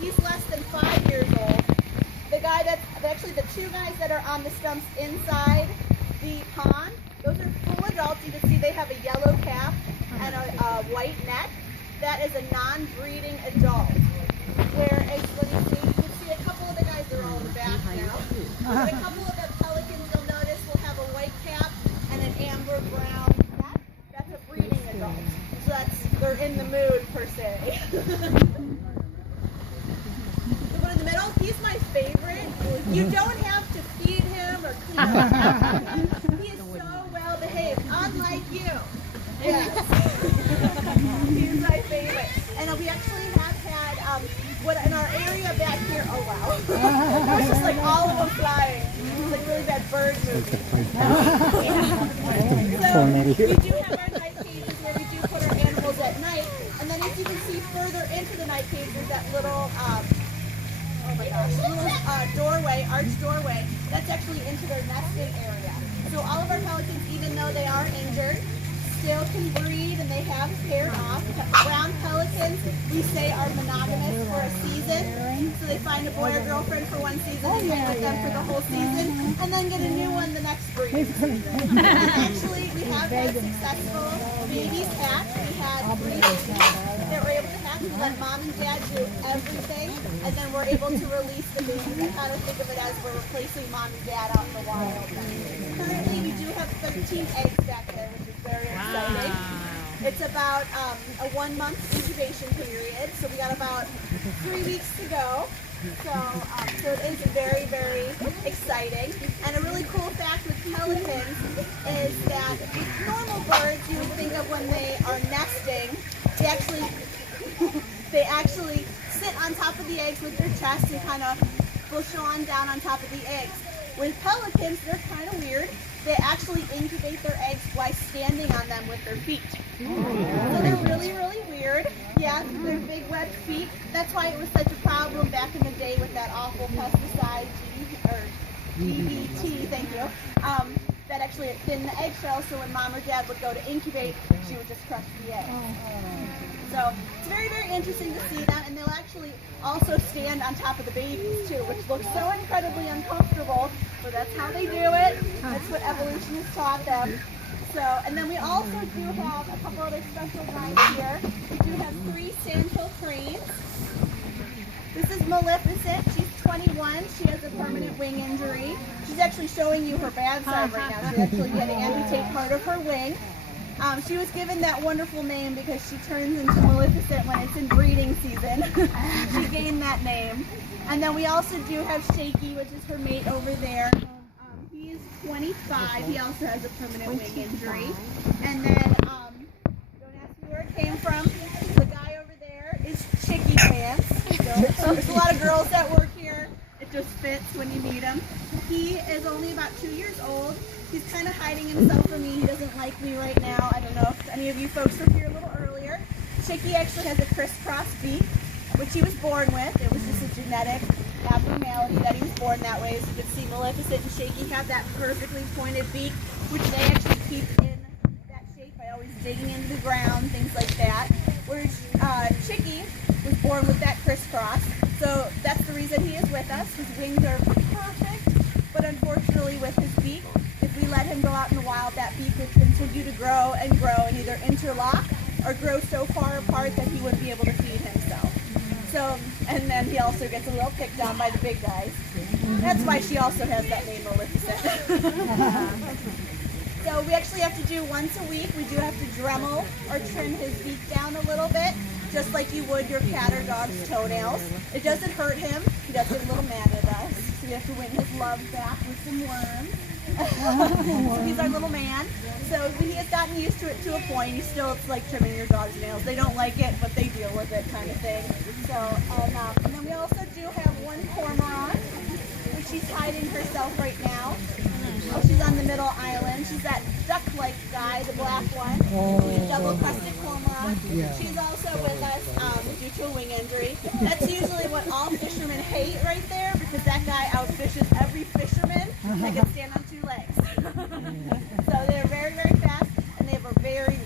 He's less than 5 years old. The guy actually the two guys that are on the stumps inside the pond, those are full adults. You can see they have a yellow cap and a white neck. That is a non-breeding adult. Whereas you can see a couple of the guys, they're all in the back now. But a couple of the pelicans, you'll notice, will have a white cap and an amber brown neck. That's a breeding adult. So they're in the mood per se. The one in the middle, he's my favorite. You don't have to feed him or clean him. He is so well behaved, unlike you. Yes. He's my favorite. And we actually have had, in our area back here, oh wow. It's just like all of them flying. It's like really bad bird movie. So we do have our night cages where we do put our animals at night. And then as you can see further into the night cage, there's that little, doorway, arched doorway. That's actually into their nesting area. So all of our pelicans, even though they are injured, still can breed and they have paired off. Brown pelicans, we say, are monogamous for a season. So they find a boy or girlfriend for one season and hang with them for the whole season, and then get a new one the next breeding season. And actually, we have had successful babies hatch. We had 3 babies that were able to hatch. We let mom and dad do everything, and then we're able to release the babies. I kind of think of it as we're replacing mom and dad out in the wild. Currently, we do have 13 eggs back there, which is very exciting. It's about a 1-month incubation period, so we got about 3 weeks to go. So it is very, very exciting. And a really cool fact with pelicans is that with normal birds, you would think of when they are nesting, they actually sit on top of the eggs with their chest and kind of bush on down on top of the eggs. With pelicans, they're kind of weird. They actually incubate their eggs by standing on them with their feet. So they're really, really weird. Yeah, their big webbed feet. That's why it was such a problem back in the day with that awful pesticide, DBT, thank you, that actually it thinned the eggshell, so when mom or dad would go to incubate, she would just crush the egg. So it's very, very interesting to see them, and they'll actually also stand on top of the babies too, which looks so incredibly uncomfortable, but that's how they do it. That's what evolution has taught them. So, and then we also do have a couple other special guys here. We do have 3 sandhill cranes. This is Maleficent. She's 21. She has a permanent wing injury. She's actually showing you her bad side right now. She actually had to amputate part of her wing. She was given that wonderful name because she turns into Maleficent when it's in breeding season. She gained that name. And then we also do have Shaky, which is her mate over there. He's 25. He also has a permanent wing injury. And then, don't ask me where it came from. The guy over there is Chicky Pants. So there's a lot of girls that work here. It just fits when you need him. He is only about 2 years old. He's kind of hiding himself from me. He doesn't like me right now. I don't know if any of you folks were here a little earlier. Chicky actually has a crisscross beak, which he was born with. It was just a genetic abnormality that he was born that way. As you can see, Maleficent and Shaky have that perfectly pointed beak, which they actually keep in that shape by always digging into the ground, things like that. Whereas Chicky was born with that crisscross. So that's the reason he is with us. His wings are perfect, but unfortunately with his beak, if we let him go out in the wild, that beak would continue to grow and either interlock or grow so far apart that he wouldn't be able to feed himself. So, and then he also gets a little picked on by the big guys. That's why she also has that name, Maleficent. So we actually have to do once a week. We do have to Dremel or trim his beak down a little bit, just like you would your cat or dog's toenails. It doesn't hurt him. He does get a little mad at us. So we have to win his love back with some worms. So he's our little man. So he has gotten used to it to a point. He's still, it's like trimming your dog's nails. They don't like it, but they deal with it kind of thing. So, and then we also do have one cormorant, which she's hiding herself right now. Oh, she's on the middle island. She's that duck-like guy, the black one. She's a double-crested cormorant. She's also with us due to a wing injury. That's usually what all fishermen hate right there, because that guy outfishes every fisherman that can stand on 2 legs. So they're very, very fast, and they have a very